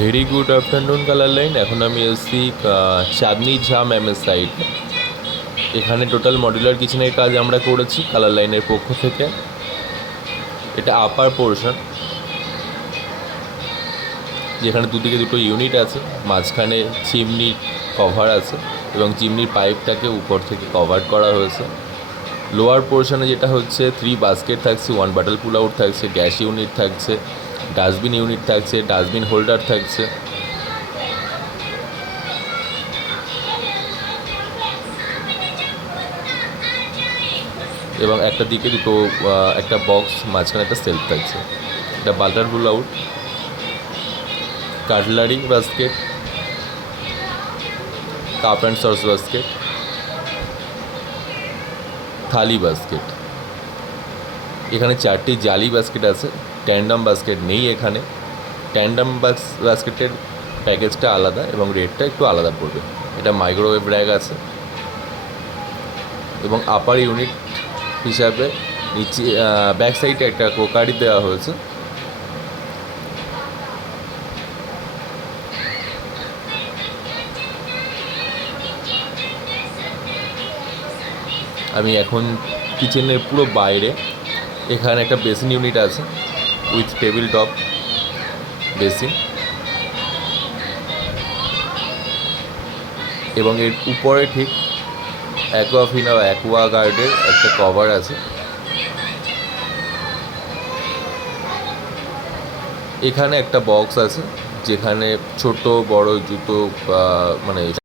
Very good afternoon colour line. এখন আমি এসেছি চাঁদনি ঝাম এমএস সাইড। এখানে টোটাল মডুলার কিচেনের কাজ আমরা করেছি কালার লাইনের পক্ষ থেকে। এটা আপার পোর্শন, যেখানে দুদিকে দুটো ইউনিট আছে, মাঝখানে চিমনি কভার আছে এবং চিমনির পাইপটাকে উপর থেকে কভার করা হয়েছে। লোয়ার পোর্শনে যেটা হচ্ছে 3 বাস্কেট থাকছে, 1 বাটল পুল আউট থাকছে, গ্যাস ইউনিট থাকছে, ডাস্টবিন ইউনিট থাকছে, ডাস্টবিন হোল্ডার থাকছে এবং একটা দিকে দুটো একটা বক্স, মাঝখানে একটা সেলফ থাকছে। এটা butter pool out, cutlery basket, cup and sauce basket, thali basket. এখানে 4টি জালি বাস্কেট আছে, ট্যান্ডাম বাস্কেট নেই এখানে। ট্যান্ডাম বাস্কেটের প্যাকেজটা আলাদা এবং রেটটা একটু আলাদা পড়বে। এটা মাইক্রোওয়েভ র্যাক আছে এবং আপার ইউনিট হিসাবে নিচে ব্যাক সাইডে একটা ক্রোকারি দেওয়া হয়েছে। আমি এখন কিচেনের পুরো বাইরে, এখানে একটা বেসিন ইউনিট আছে উইথ টেবিল টপ বেসিন এবং এর উপরে ঠিক অ্যাকোয়াফিনা বা অ্যাকোয়া গার্ডের একটা কভার আছে। এখানে একটা বক্স আছে যেখানে ছোট বড় জুতো মানে